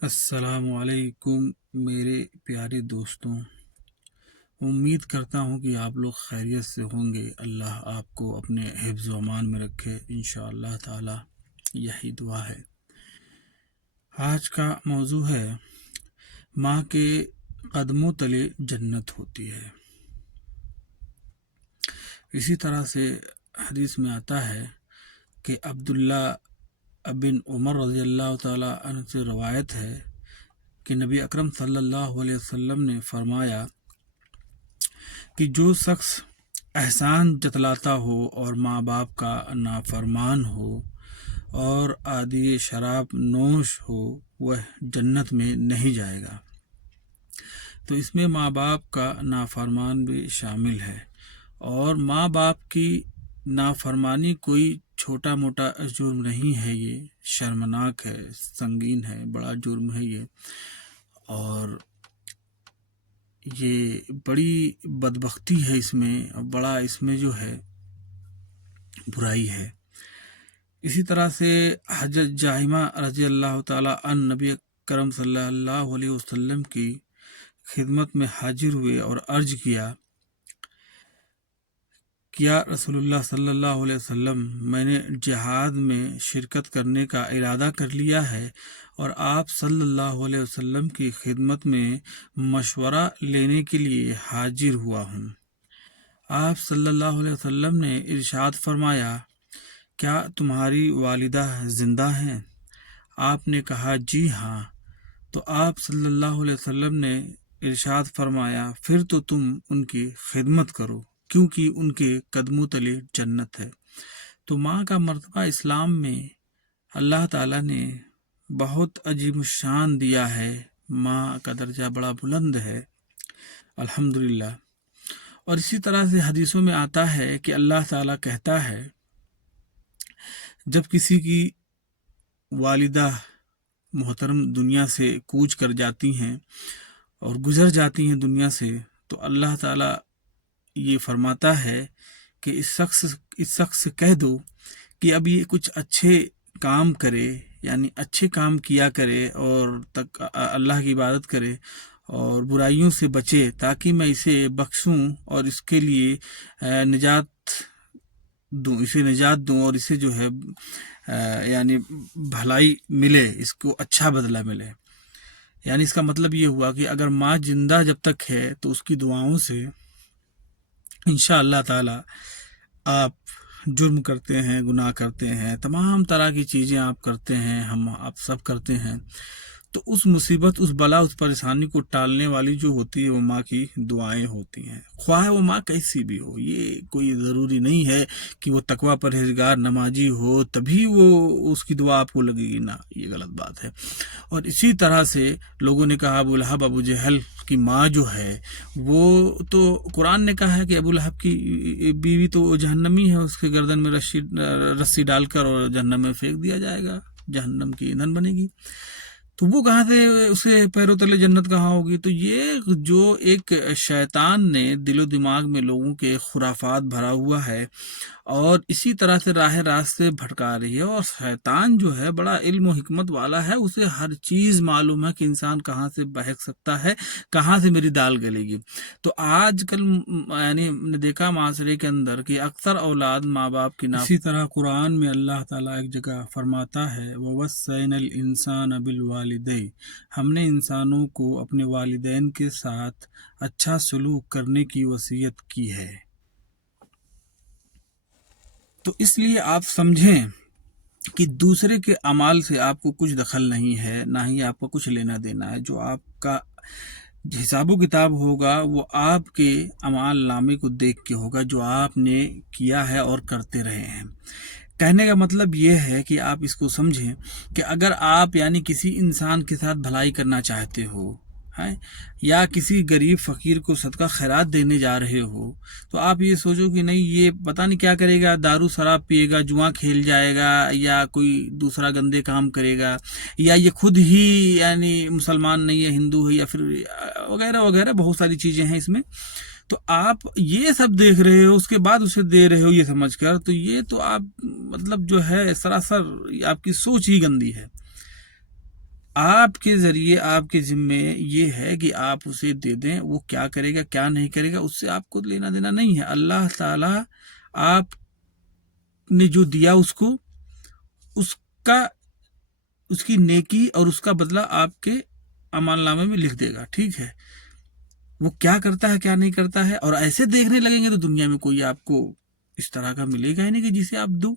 السلام علیکم میرے پیارے دوستوں، امید کرتا ہوں کہ آپ لوگ خیریت سے ہوں گے۔ اللہ آپ کو اپنے حفظ و امان میں رکھے انشاءاللہ تعالی، یہی دعا ہے۔ آج کا موضوع ہے ماں کے قدموں تلے جنت ہوتی ہے۔ اسی طرح سے حدیث میں آتا ہے کہ عبداللہ بن عمر رضی اللہ تعالی عنہ سے روایت ہے کہ نبی اکرم صلی اللہ علیہ وسلم نے فرمایا کہ جو شخص احسان جتلاتا ہو اور ماں باپ کا نافرمان ہو اور عادی شراب نوش ہو، وہ جنت میں نہیں جائے گا۔ تو اس میں ماں باپ کا نافرمان بھی شامل ہے، اور ماں باپ کی نافرمانی کوئی چھوٹا موٹا جرم نہیں ہے، یہ شرمناک ہے، سنگین ہے، بڑا جرم ہے یہ، اور یہ بڑی بدبختی ہے اس میں، بڑا اس میں جو ہے برائی ہے۔ اسی طرح سے حضرت جاہمہ رضی اللہ تعالی عنہ نبی کرم صلی اللہ علیہ وسلم کی خدمت میں حاضر ہوئے اور عرض کیا رسول اللہ صلی اللہ علیہ وسلم، میں نے جہاد میں شرکت کرنے کا ارادہ کر لیا ہے اور آپ صلی اللہ علیہ وسلم کی خدمت میں مشورہ لینے کے لیے حاضر ہوا ہوں۔ آپ صلی اللہ علیہ وسلم نے ارشاد فرمایا، کیا تمہاری والدہ زندہ ہیں؟ آپ نے کہا جی ہاں۔ تو آپ صلی اللہ علیہ وسلم نے ارشاد فرمایا، پھر تو تم ان کی خدمت کرو، کیونکہ ان کے قدموں تلے جنت ہے۔ تو ماں کا مرتبہ اسلام میں اللہ تعالیٰ نے بہت عظیم الشان دیا ہے، ماں کا درجہ بڑا بلند ہے، الحمدللہ۔ اور اسی طرح سے حدیثوں میں آتا ہے کہ اللہ تعالیٰ کہتا ہے، جب کسی کی والدہ محترم دنیا سے کوچ کر جاتی ہیں اور گزر جاتی ہیں دنیا سے، تو اللہ تعالیٰ یہ فرماتا ہے کہ اس شخص سے کہہ دو کہ اب یہ کچھ اچھے کام کرے، یعنی اچھے کام کیا کرے اور اللہ کی عبادت کرے اور برائیوں سے بچے، تاکہ میں اسے بخشوں اور اس کے لیے نجات دوں اور اسے جو ہے یعنی بھلائی ملے، اس کو اچھا بدلہ ملے۔ یعنی اس کا مطلب یہ ہوا کہ اگر ماں زندہ جب تک ہے تو اس کی دعاؤں سے انشاءاللہ تعالی آپ جرم کرتے ہیں، گناہ کرتے ہیں، تمام طرح کی چیزیں آپ کرتے ہیں، آپ سب کرتے ہیں، تو اس مصیبت، اس بلا، اس پریشانی کو ٹالنے والی جو ہوتی ہے وہ ماں کی دعائیں ہوتی ہیں، خواہ وہ ماں کیسی بھی ہو۔ یہ کوئی ضروری نہیں ہے کہ وہ تقوی پرہیزگار نمازی ہو تبھی وہ اس کی دعا آپ کو لگے گی، نہ، یہ غلط بات ہے۔ اور اسی طرح سے لوگوں نے کہا ابو لہب، ابو جہل کی ماں جو ہے وہ تو قرآن نے کہا ہے کہ ابو لہب کی بیوی تو جہنمی ہے، اس کے گردن میں رسی ڈال کر اور جہنم میں پھینک دیا جائے گا، جہنم کی ایندھن بنے گی۔ تو وہ کہاں سے اسے پیروں تلے جنت کہاں ہوگی؟ تو یہ جو ایک شیطان نے دل و دماغ میں لوگوں کے خرافات بھرا ہوا ہے اور اسی طرح سے راہ راست سے بھٹکا رہی ہے، اور شیطان جو ہے بڑا علم و حکمت والا ہے، اسے ہر چیز معلوم ہے کہ انسان کہاں سے بہک سکتا ہے، کہاں سے میری دال گلے گی۔ تو آج کل یعنی نے دیکھا معاشرے کے اندر کہ اکثر اولاد ماں باپ کی اسی طرح قرآن میں اللہ تعالیٰ ایک جگہ فرماتا ہے، وَوَصَّيْنَا الْإِنسَانَ بِالْوَالِدَيْنِ، ہم نے انسانوں کو اپنے والدین کے ساتھ اچھا سلوک کرنے کی وصیت کی ہے۔ تو اس لیے آپ سمجھیں کہ دوسرے کے اعمال سے آپ کو کچھ دخل نہیں ہے، نہ ہی آپ کو کچھ لینا دینا ہے۔ جو آپ کا حساب و کتاب ہوگا وہ آپ کے اعمال نامے کو دیکھ کے ہوگا، جو آپ نے کیا ہے اور کرتے رہے ہیں۔ کہنے کا مطلب یہ ہے کہ آپ اس کو سمجھیں کہ اگر آپ یعنی کسی انسان کے ساتھ بھلائی کرنا چاہتے ہو یا کسی غریب فقیر کو صدقہ خیرات دینے جا رہے ہو، تو آپ یہ سوچو کہ نہیں یہ پتہ نہیں کیا کرے گا، دارو شراب پیے گا، جوا کھیل جائے گا، یا کوئی دوسرا گندے کام کرے گا، یا یہ خود ہی یعنی مسلمان نہیں ہے، ہندو ہے، یا پھر وغیرہ وغیرہ بہت ساری چیزیں ہیں اس میں۔ تو آپ یہ سب دیکھ رہے ہو، اس کے بعد اسے دے رہے ہو یہ سمجھ کر، تو یہ تو آپ مطلب جو ہے سراسر آپ کی سوچ ہی گندی ہے۔ آپ کے ذریعے آپ کے ذمے یہ ہے کہ آپ اسے دے دیں، وہ کیا کرے گا کیا نہیں کرے گا اس سے آپ کو لینا دینا نہیں ہے۔ اللہ تعالیٰ آپ نے جو دیا اس کو، اس کا اس کی نیکی اور اس کا بدلہ آپ کے اعمال نامے میں لکھ دے گا، ٹھیک ہے؟ وہ کیا کرتا ہے کیا نہیں کرتا ہے، اور ایسے دیکھنے لگیں گے تو دنیا میں کوئی آپ کو اس طرح کا ملے گا ہی نہیں کہ جسے آپ دو۔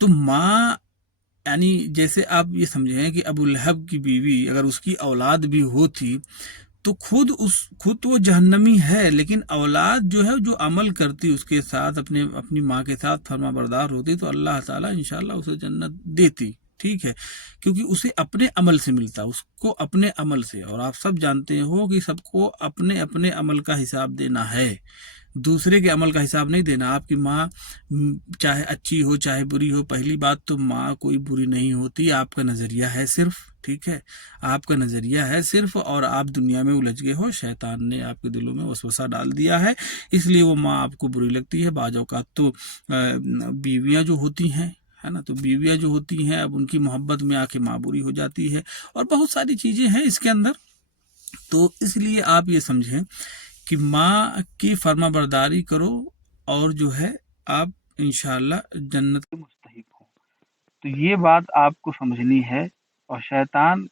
تو ماں یعنی جیسے آپ یہ سمجھیں کہ ابو لہب کی بیوی اگر اس کی اولاد بھی ہوتی تو خود تو وہ جہنمی ہے، لیکن اولاد جو ہے جو عمل کرتی اس کے ساتھ، اپنی ماں کے ساتھ فرما بردار ہوتی، تو اللہ تعالیٰ انشاءاللہ اسے جنت دیتی، ٹھیک ہے؟ کیونکہ اسے اپنے عمل سے ملتا، اس کو اپنے عمل سے، اور آپ سب جانتے ہو کہ سب کو اپنے اپنے عمل کا حساب دینا ہے، دوسرے کے عمل کا حساب نہیں دینا۔ آپ کی ماں چاہے اچھی ہو چاہے بری ہو، پہلی بات تو ماں کوئی بری نہیں ہوتی، آپ کا نظریہ ہے صرف، ٹھیک ہے؟ آپ کا نظریہ ہے صرف، اور آپ دنیا میں الجھ گئے ہو، شیطان نے آپ کے دلوں میں وسوسہ ڈال دیا ہے، اس لیے وہ ماں آپ کو بری لگتی ہے۔ بعض اوقات تو بیویاں جو ہوتی ہیں، ہے نا، تو بیویاں جو ہوتی ہیں اب ان کی محبت میں آ کے ماں بری ہو جاتی ہے، اور بہت ساری چیزیں ہیں اس کے اندر۔ تو اس لیے آپ یہ سمجھیں کہ ماں کی فرما برداری کرو، اور جو ہے آپ انشاءاللہ جنت کے مستحق ہوں۔ تو یہ بات آپ کو سمجھنی ہے، اور شیطان